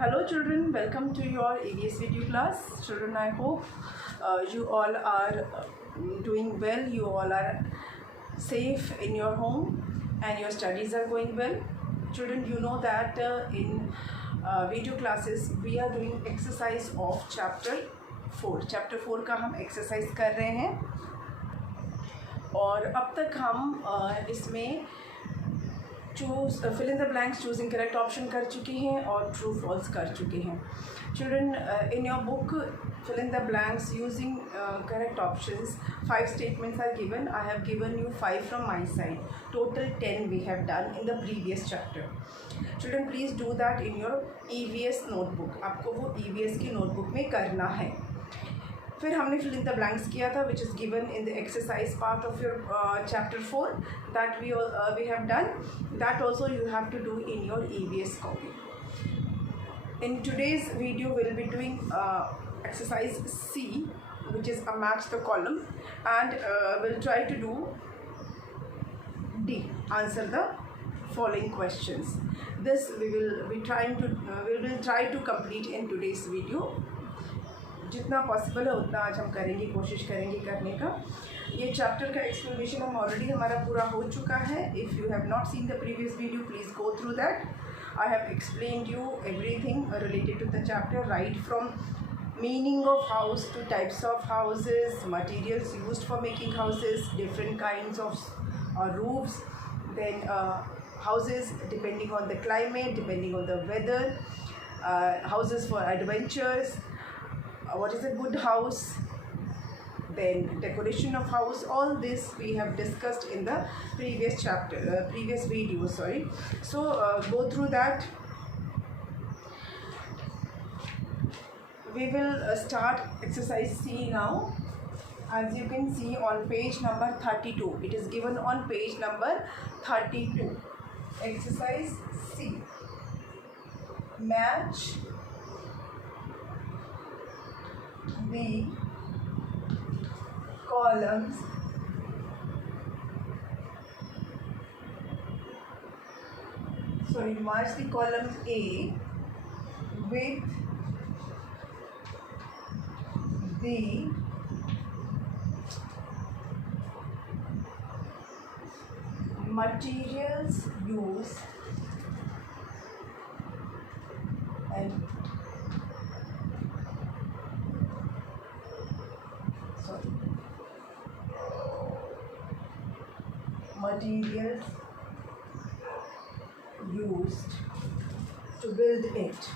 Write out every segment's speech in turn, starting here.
Hello children, welcome to your EVS video class. Children, I hope you all are doing well, you all are safe in your home and your studies are going well. Children, you know that in video classes we are doing exercise of chapter 4. Chapter 4 का हम exercise कर रहे हैं और अब तक हम इसमें fill in the blanks choosing correct option कर चुके हैं और ट्रू फॉल्स कर चुके हैं. Children, in your book fill in the blanks using correct options. 5 statements are given. I have given you 5 from my side. Total 10 we have done in the previous chapter. Children, please do that in your EVS notebook. आपको वो EVS की notebook में करना है. फिर हमने fill in the blanks किया था, which is given in the exercise part of your chapter 4 that we have done. That also you have to do in your EVS copy. In today's video, we'll be doing exercise C, which is a match the column, and we'll try to do D, answer the following questions. This we will try to complete in today's video. जितना पॉसिबल है उतना आज हम करेंगे, कोशिश करेंगे करने का. ये चैप्टर का एक्सप्लेनेशन हम ऑलरेडी हमारा पूरा हो चुका है. If you have not seen the previous video, please go through that. I have explained you everything related to the chapter, right from meaning of house to types of houses, materials used for making houses, different kinds of roofs, then houses depending on the climate, depending on the weather, houses for adventures, what is a good house, then decoration of house. All this we have discussed in the previous chapter, previous video, sorry. So go through that. We will start exercise C now. As you can see on page number 32, it is given on page number 32. Exercise C. Match the columns match the column A with the materials used and materials used to build it.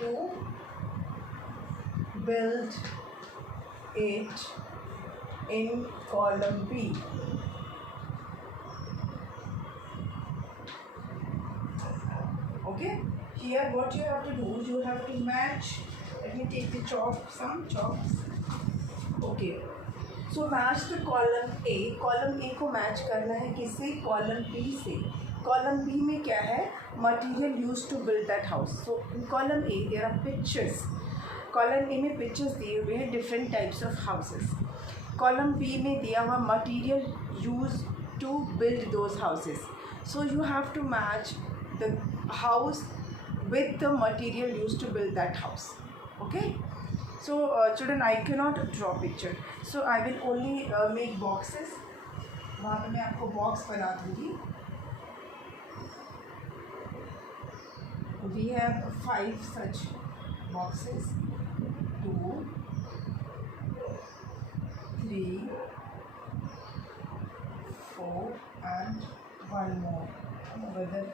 To build it in column B. Okay, here what you have to do, you have to match. Let me take the some chalks. Okay, so match the column A. column A को match करना है किससे? column B से. column B में क्या है? material used to build that house. So in column A there are pictures. column A में pictures दिए हुए हैं different types of houses. column B में दिया हुआ material used to build those houses. So you have to match the house with the material used to build that house. Okay. So children, I cannot draw picture, so I will only make boxes. वहाँ पे मैं आपको box बना दूँगी. We have 5 such boxes. 2, 3, 4 and 1 more. I don't know whether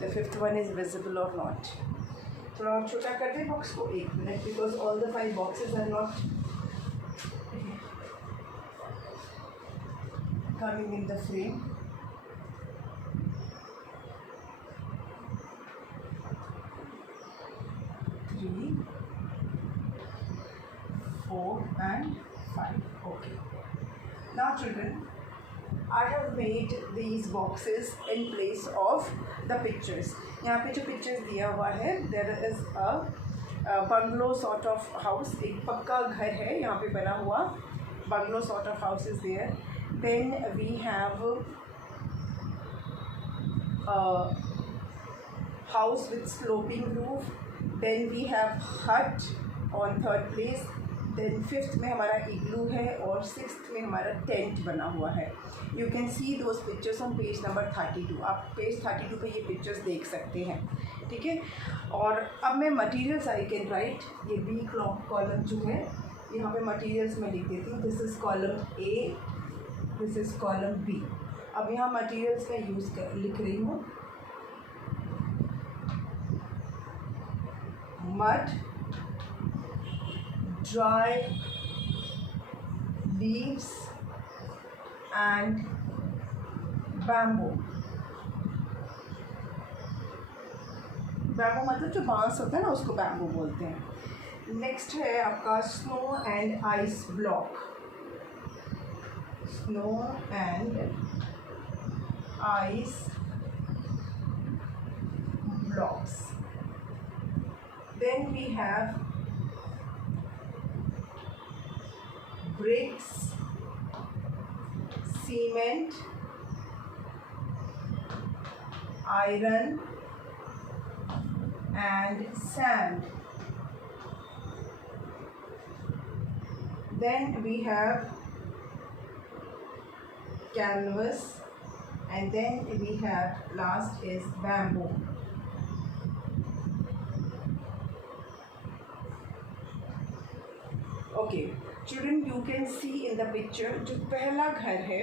the 5th one is visible or not. थोड़ा और छोटा कर दे बॉक्स को. 1 minute, because all the 5 boxes are not coming in the frame. Three, 4 and 5. Okay. Now children, I have made these boxes in place of the pictures. यहाँ पे जो pictures दिया हुआ है, there is a bungalow sort of house. एक पक्का घर है यहाँ पे बना हुआ. Bungalow sort of house is there. Then we have house with sloping roof. Then we have hut on third place. Then fifth में हमारा इग्लू है और सिक्स्थ में हमारा टेंट बना हुआ है. You can C those pictures on page number 32. आप पेज 32 पे ये पिक्चर्स देख सकते हैं. ठीक है. और अब मैं मटीरियल्स आई कैन राइट. ये बी कॉलम जो है यहाँ पे मटीरियल्स में लिख देती हूँ. This is column A, this is column B. अब यहाँ मटीरियल्स का यूज़ कर लिख रही हूँ. Mud, dry leaves and bamboo. Bamboo मतलब जो बांस होता है ना उसको बैम्बू बोलते हैं. नेक्स्ट है आपका snow and ice block. Snow and ice blocks. Then we have bricks, cement, iron and sand. Then we have canvas, and then we have last is bamboo. Okay. Children, you can see in the picture जो पहला घर है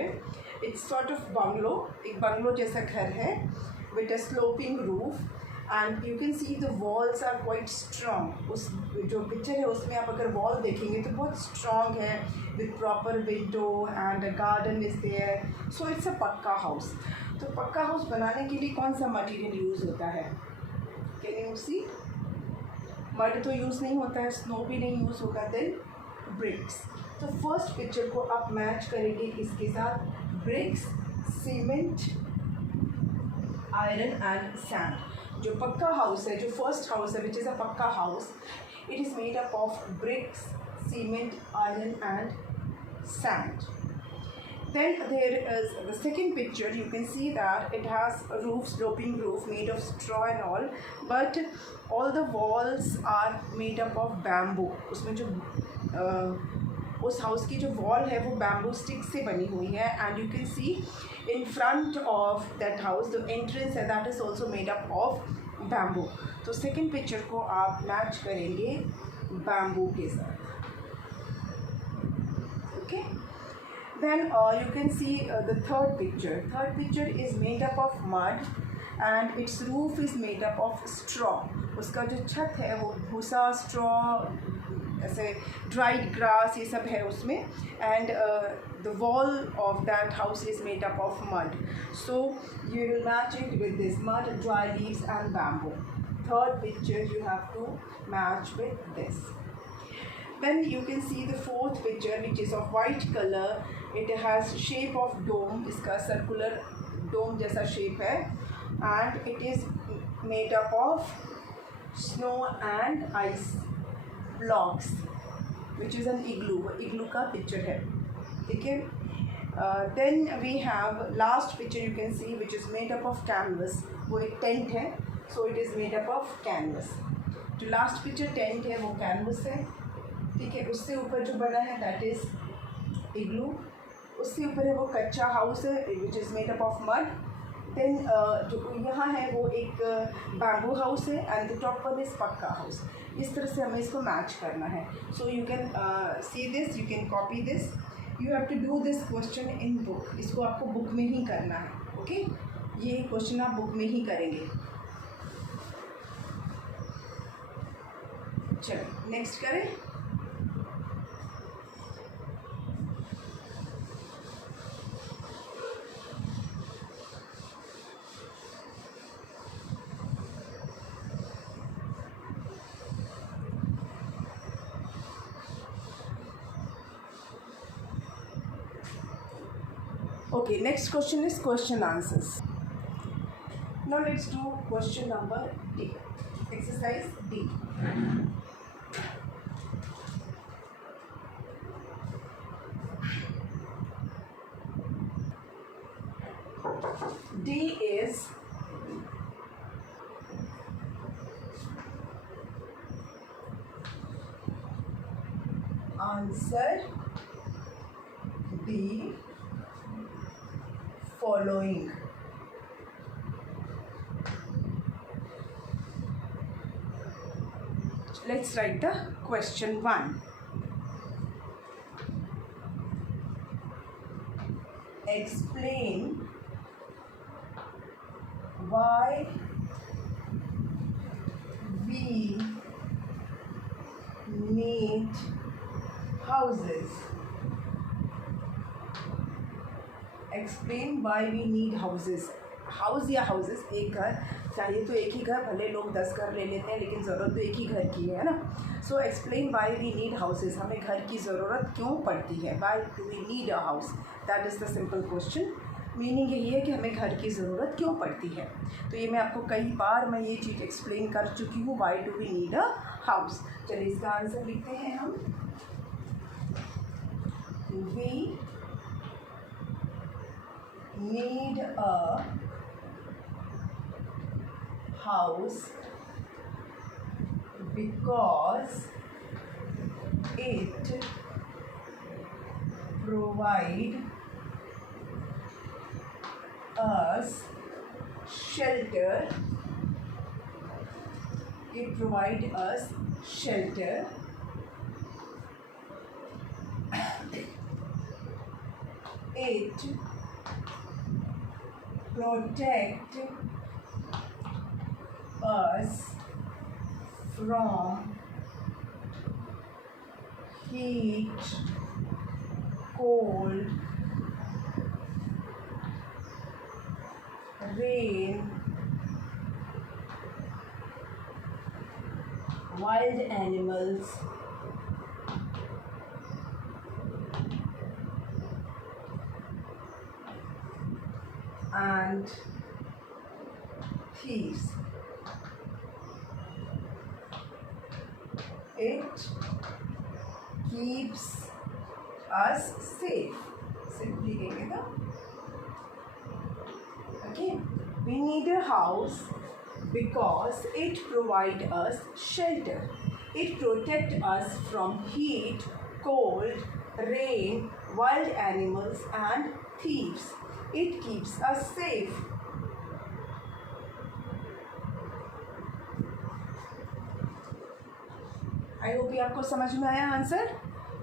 it's sort of bungalow. एक bungalow जैसा घर है with a sloping roof and you can see the walls are quite strong. उस जो पिक्चर है उसमें आप अगर वॉल देखेंगे तो बहुत strong है with proper window and a garden is there. So it's a पक्का हाउस. तो पक्का हाउस बनाने के लिए कौन सा मटीरियल यूज़ होता है? Can you see? मड तो यूज़ नहीं होता है, स्नो भी नहीं यूज़ होगा. Then bricks. तो फर्स्ट पिक्चर को आप मैच करेंगे इसके साथ. Bricks, cement, iron and sand. जो पक्का हाउस है, जो फर्स्ट हाउस है विच इज़ अ पक्का house, it is made up of BRICS, cement, iron and sand. Then there is the second picture. You can see that it has a roof, sloping roof made of straw and all, but all the walls are made up of bamboo. उसमें जो उस हाउस की जो वॉल है वो bamboo stick से बनी हुई है. And you can see in front of that house the entrance है that is also made up of bamboo. तो सेकेंड पिक्चर को आप मैच करेंगे बैम्बू के साथ. ओके. Then you can see the third picture. Third picture is made up of mud and its roof is made up of straw. उसका जो छत है वो भूसा, straw, ऐसे dried grass ये सब है उसमें. And the wall of that house is made up of mud. So you will match it with this mud, dry leaves and bamboo. Third picture you have to match with this. Then you can see the fourth picture which is of white color. It has shape of dome. इसका circular dome जैसा shape है and it is made up of snow and ice blocks which is an igloo. Igloo का picture है. ठीक है. Then we have last picture you can see which is made up of canvas. वो एक tent है, so it is made up of canvas. जो last picture tent है वो canvas है. ठीक है. उससे ऊपर जो बना है दैट इज़ इग्लू. उससे ऊपर है वो कच्चा हाउस है which is made up of mud. Then जो यहाँ है वो एक बैम्बू हाउस है and the top one is pucca house. इस तरह से हमें इसको मैच करना है. So you can see this, you can copy this. You have to do this question in book. इसको आपको बुक में ही करना है. ओके. ये क्वेश्चन आप बुक में ही करेंगे. चलो नेक्स्ट करें. Okay, next question is question answers. Now let's do question number D. Exercise D. D is Answer the following. Let's write the question 1. Explain why we need houses. Explain why we need houses. House या हाउसेस, एक घर चाहिए तो एक ही घर, भले लोग 10 घर ले लेते हैं लेकिन ज़रूरत तो एक ही घर की है ना. So explain why we need houses. हमें घर की ज़रूरत क्यों पड़ती है. Why do we need a house. That is the simple question. Meaning यही है कि हमें घर की ज़रूरत क्यों पड़ती है. तो ये मैं आपको कई बार मैं ये चीज़ एक्सप्लेन कर चुकी हूँ. Why do we need a house. चलिए इसका आंसर लिखते हैं हम. We need a house because it provide us shelter. It provide us shelter. It protect us from heat, cold, rain, wild animals, and thieves. It keeps us safe. Simply कहेंगे ना. Okay. We need a house because it provide us shelter. It protect us from heat, cold, rain, wild animals and thieves. It keeps us safe. I hope ये आपको समझ में आया आंसर.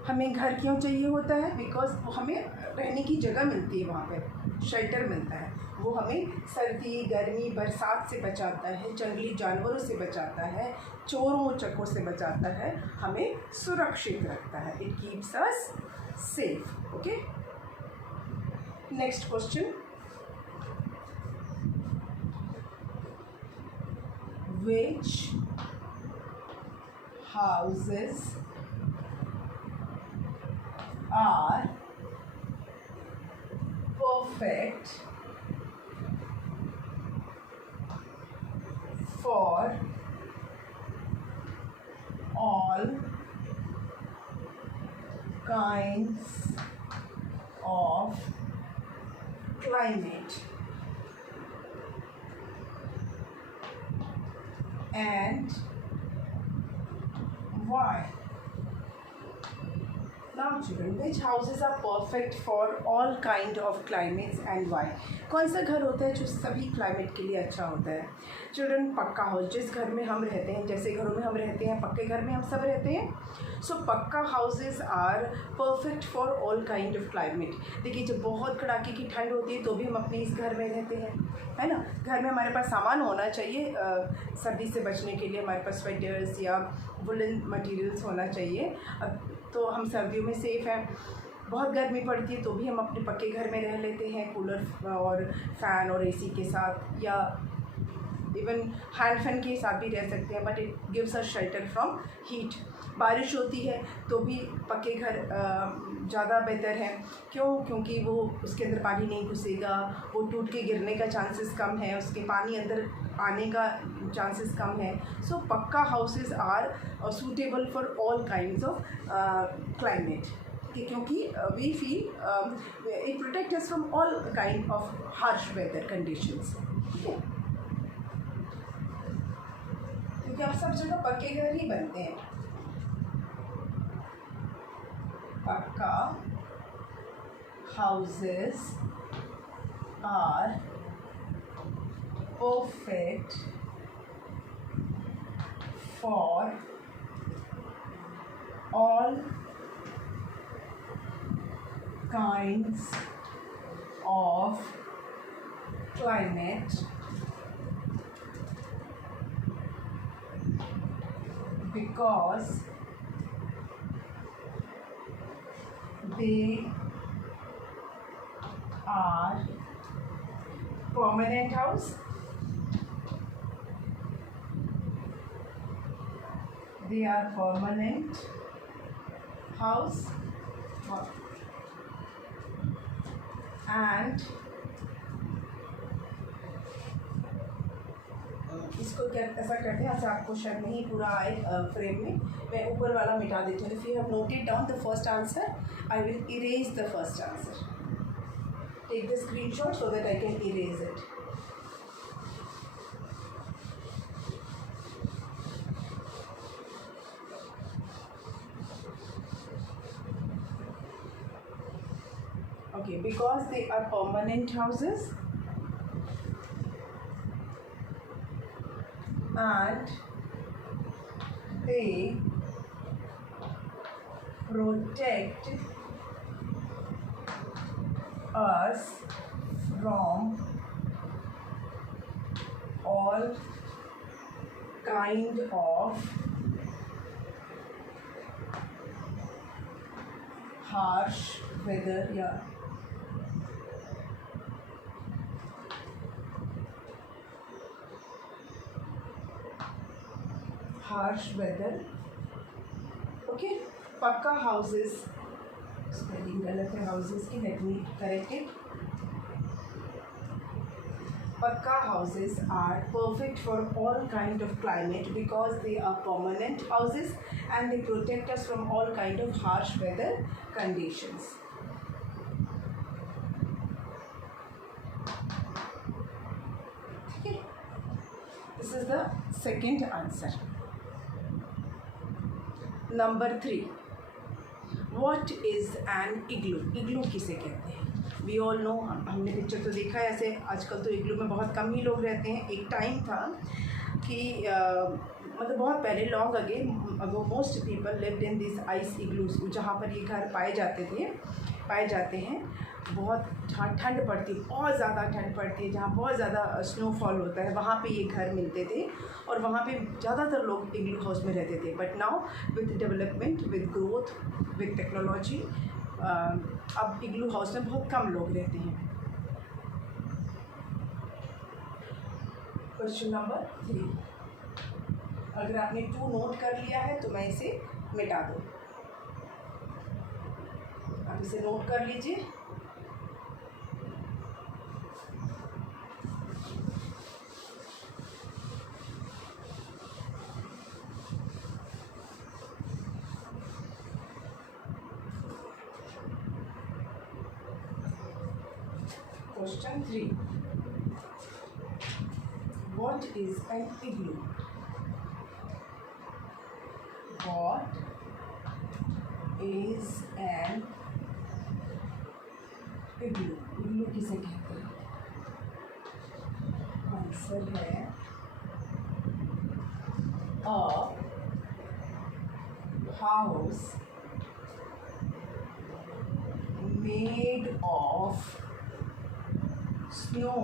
हमें घर क्यों चाहिए होता है. बिकॉज हमें रहने की जगह मिलती है, वहाँ पे शेल्टर मिलता है. वो हमें सर्दी, गर्मी, बरसात से बचाता है, जंगली जानवरों से बचाता है, चोरों चक्कों से बचाता है, हमें सुरक्षित रखता है. It keeps us safe. Okay. Next question. Which houses are perfect for all kinds of climate and why? Now children, which houses are perfect for all kind of climates and why? कौन सा घर होता है जो सभी क्लाइमेट के लिए अच्छा होता है. चिल्ड्रन, पक्का हाउस. जिस घर में हम रहते हैं, जैसे घरों में हम रहते हैं, पक्के घर में हम सब रहते हैं. So pucca houses are perfect for all kind of climate. देखिए, जब बहुत कड़ाके की ठंड होती है तो भी हम अपने इस घर में रहते हैं, है ना. घर में हमारे पास सामान होना चाहिए सर्दी से बचने के लिए. हमारे पास स्वेटर्स या वुलन मटेरियल्स होना चाहिए. तो हम सर्दियों में सेफ़ हैं. बहुत गर्मी पड़ती है तो भी हम अपने पक्के घर में रह लेते हैं, कूलर और फ़ैन और एसी के साथ, या इवन हैंड फैन के साथ भी रह सकते हैं. But it gives us shelter from heat. बारिश होती है तो भी पक्के घर ज़्यादा बेहतर है. क्यों? क्योंकि वो उसके अंदर पानी नहीं घुसेगा, वो टूट के गिरने का चांसेस कम है, उसके पानी अंदर आने का चांसेस कम है. So pucca houses are suitable for all kinds of climate. क्योंकि we feel it protect us from all kind of harsh weather conditions. क्योंकि अब सब जगह पक्के घर ही बनते हैं. Pakka houses are perfect for all kinds of climate because they are permanent house. They are permanent house and इसको क्या ऐसा करते हैं, ऐसा आपको शायद नहीं पूरा आए फ्रेम में, मैं ऊपर वाला मिटा देती हूँ. If you have noted down the first answer, I will erase the first answer. Take the screenshot so that I can erase it. Okay, because they are permanent houses and they protect us from all kind of harsh weather. Yeah. Harsh weather. Okay. Pakka houses. Spelling गलत है houses की. Let me correct it. Pakka houses are perfect for all kind of climate because they are permanent houses and they protect us from all kind of harsh weather conditions. Okay. This is the second answer. Number 3. What is an igloo? Igloo किसे कहते हैं? We all know, हमने पिक्चर तो देखा है. ऐसे आजकल तो इग्लू में बहुत कम ही लोग रहते हैं. एक टाइम था कि मतलब बहुत पहले, long ago most people lived in this ice igloos, जहाँ पर ये घर पाए जाते हैं. बहुत ठंड पड़ती है, बहुत ज़्यादा ठंड पड़ती है, जहाँ बहुत ज़्यादा स्नोफॉल होता है, वहाँ पे ये घर मिलते थे और वहाँ पे ज़्यादातर लोग इग्लू हाउस में रहते थे. But now with development, with growth, with technology, अब इग्लू हाउस में बहुत कम लोग रहते हैं. Question number 3. अगर आपने 2 नोट कर लिया है तो मैं इसे मिटा दूँ. आप इसे नोट कर लीजिए. Question 3. What is an igloo? What is an igloo? Igloo किसे कहते हैं? आंसर है a house made of snow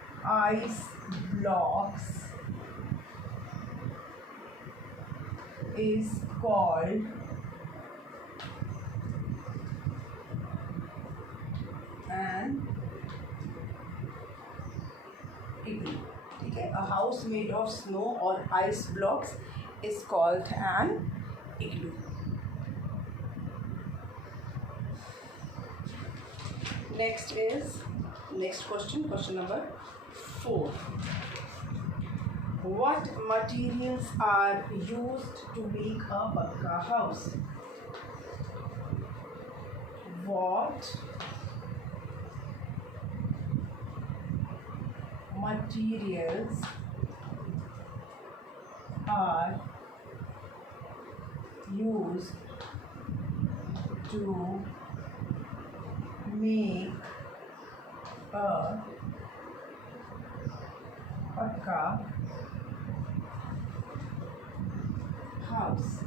or ice blocks is called an igloo. ठीक है, a house made of snow or ice blocks is called an igloo. Next question number 4. What materials are used to make a pakka house? What materials are used to make a पक्का हाउस।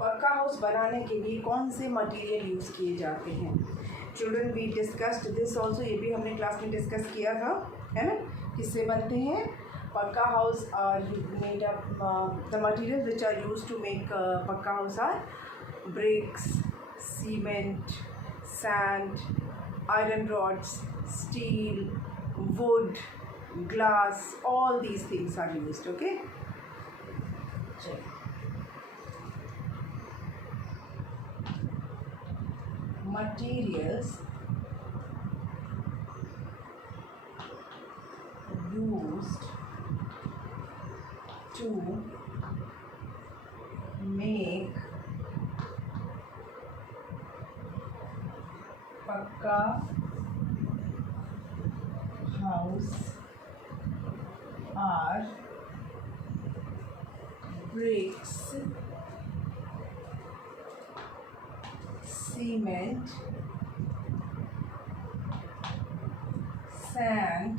पक्का हाउस बनाने के लिए कौन से material use किए जाते हैं? Children we discussed this also, ये भी हमने क्लास में डिस्कस किया था, है ना? किससे बनते हैं? Pucca house are made up, the material which are use to make pucca house are bricks, cement, sand, iron rods, steel, wood, glass, all these things are used, okay? Materials used to make पक्का house are bricks, cement, sand,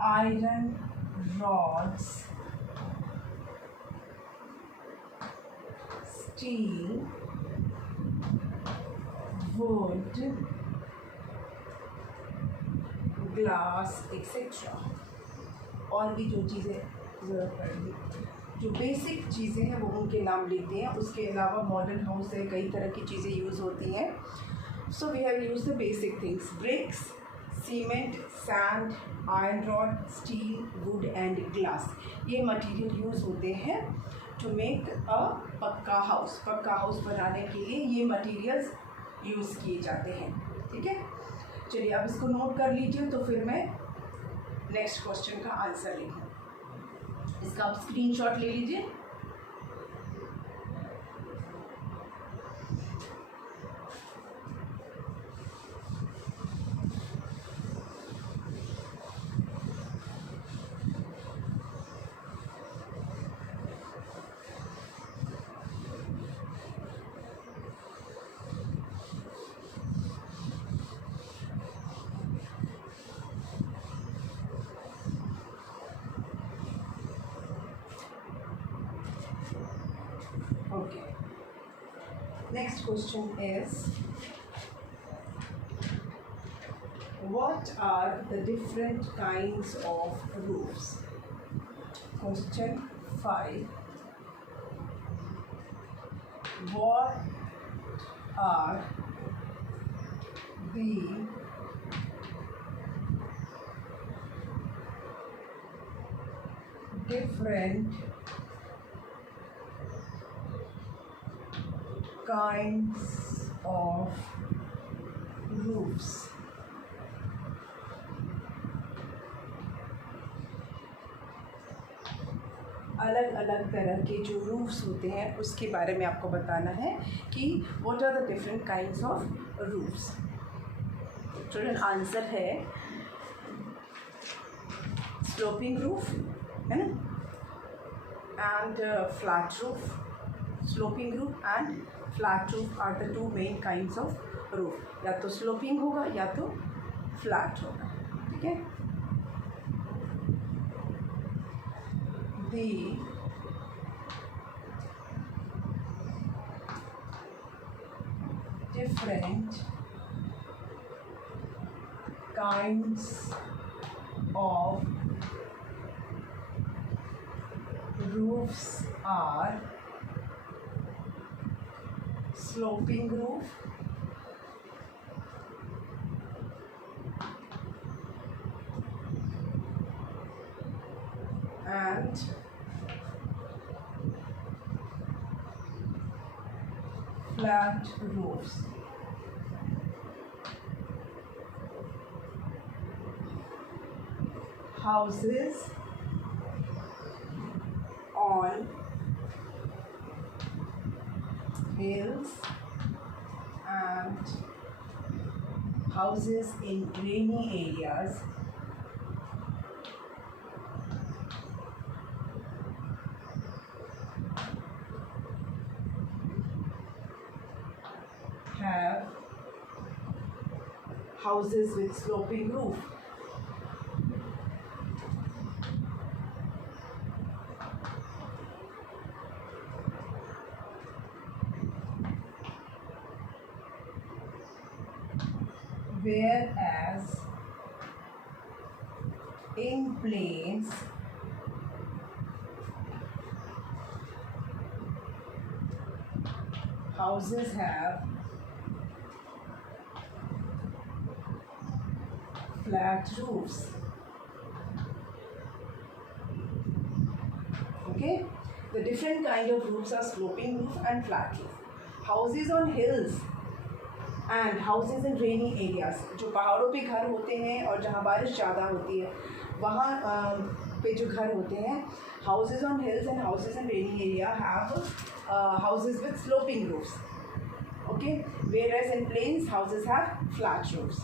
iron rods, steel, wood, glass etcetera. और भी जो चीज़ें ज़रूरत पड़ेगी, जो बेसिक चीज़ें हैं वो उनके नाम लिखते हैं। उसके अलावा मॉडर्न हाउस से कई तरह की चीज़ें यूज़ होती हैं। So we have use the basic things, bricks, cement, sand, iron rod, steel, wood and glass. ये मटेरियल यूज़ होते हैं टू मेक अ पक्का हाउस। पक्का हाउस बनाने के लिए ये मटेरियल्स यूज़ किए जाते हैं, ठीक है? चलिए अब इसको नोट कर लीजिए, तो फिर मैं नेक्स्ट क्वेश्चन का आंसर लिखूँ। इसका आप स्क्रीनशॉट ले लीजिए। Okay. Next question is, what are the different kinds of roofs? Question 5. What are the different kinds of roofs? अलग अलग तरह के जो रूफ्स होते हैं उसके बारे में आपको बताना है कि what are the different kinds of roofs. Children answer है स्लोपिंग रूफ, है ना, and flat roof. Sloping roof and flat roof are the two main kinds of roof. या तो स्लोपिंग होगा या तो फ्लैट होगा, ठीक है? The different kinds of roofs are sloping roof, and flat roofs. Houses on hills and houses in rainy areas have houses with sloping roof. Whereas in plains houses have flat roofs. Okay, the different kind of roofs are sloping roof and flat roof. Houses on hills and houses in rainy areas, जो पहाड़ों पे घर होते हैं और जहाँ बारिश ज़्यादा होती है वहाँ पे जो घर होते हैं, houses on hills and houses in rainy area have houses with sloping roofs. Okay, whereas in plains houses have flat roofs.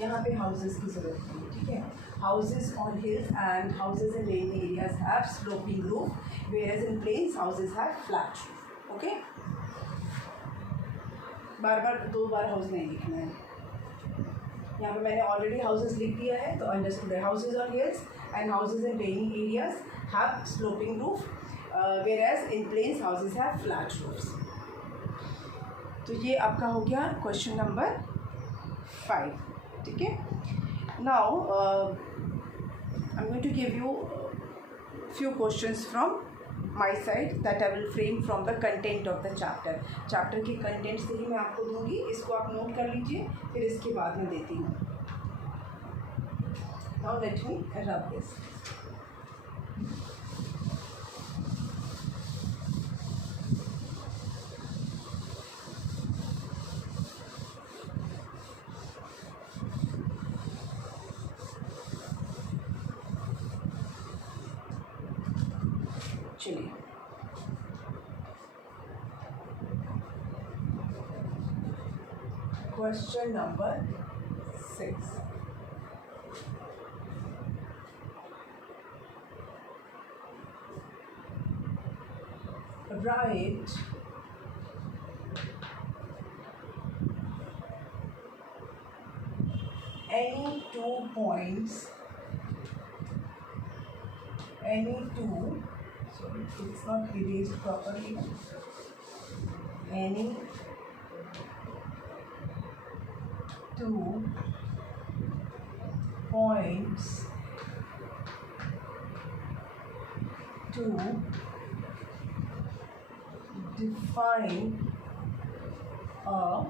यहाँ पे हाउसेस की जरूरत नहीं है. ठीक है, houses on hills and houses in rainy areas have sloping roof, whereas in plains houses have flat roof. Okay, बार बार 2 बार हाउस नहीं लिखना है. यहाँ पे मैंने ऑलरेडी हाउसेस लिख दिया है तो अंडरस्टूड है. Houses on hills and houses in rainy areas have sloping roof, whereas in plains houses have flat roofs. तो ये आपका हो गया क्वेश्चन नंबर 5. ठीक है, now I am going to give you few questions from my side that I will frame from the content of the chapter. Chapter के कंटेंट से ही मैं आपको दूंगी, इसको आप नोट कर लीजिए, फिर इसके बाद में देती हूँ. Now let me rub this. चलिए, question number 6. Write any 2 points, sorry, it's not erased properly. Any 2 points to define a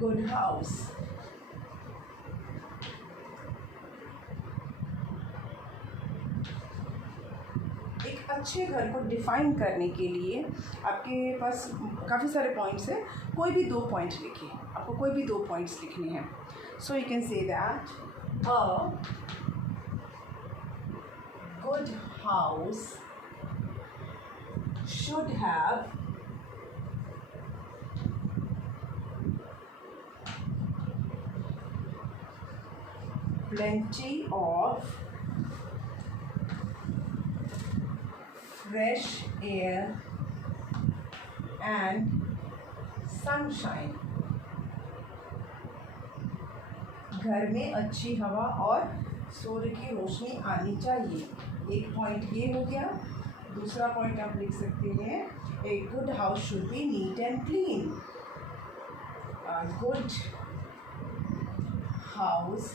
good house. एक अच्छे घर को डिफाइन करने के लिए आपके पास काफ़ी सारे पॉइंट्स हैं. कोई भी 2 पॉइंट लिखिए, आपको कोई भी 2 पॉइंट्स लिखने हैं. सो you can say that a good house should have plenty of fresh air and sunshine. घर में अच्छी हवा और सूर्य की रोशनी आनी चाहिए. एक पॉइंट ये हो गया. दूसरा पॉइंट आप लिख सकते हैं, a good house should be neat and clean. Good house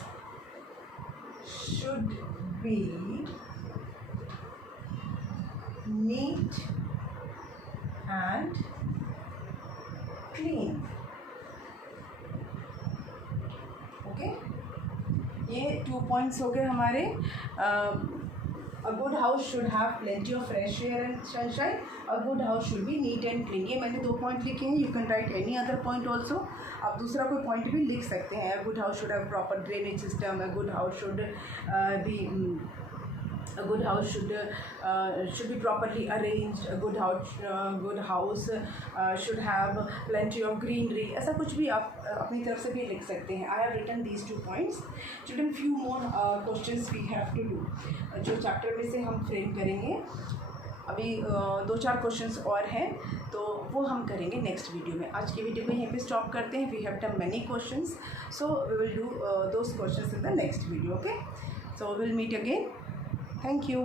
should be neat and clean. Okay, ये 2 पॉइंट्स हो गए हमारे. A good house should have plenty of fresh air and sunshine. A good house should be neat and clean. ये मैंने 2 पॉइंट लिखे हैं. You can write any other point also. आप दूसरा कोई पॉइंट भी लिख सकते हैं. A good house should have proper drainage system. A good house should be properly arranged. A good house should have plenty of greenery. ऐसा कुछ भी आप अपनी तरफ से भी लिख सकते हैं. I have written these 2 points. Children, few more questions we have to do. जो चैप्टर में से हम फ्रेम करेंगे. अभी 2-4 क्वेश्चंस और हैं, तो वो हम करेंगे नेक्स्ट वीडियो में. आज की वीडियो को यहीं पे स्टॉप करते हैं. We have done many questions, so we will do those questions in the next video. Okay, so will meet again. Thank you.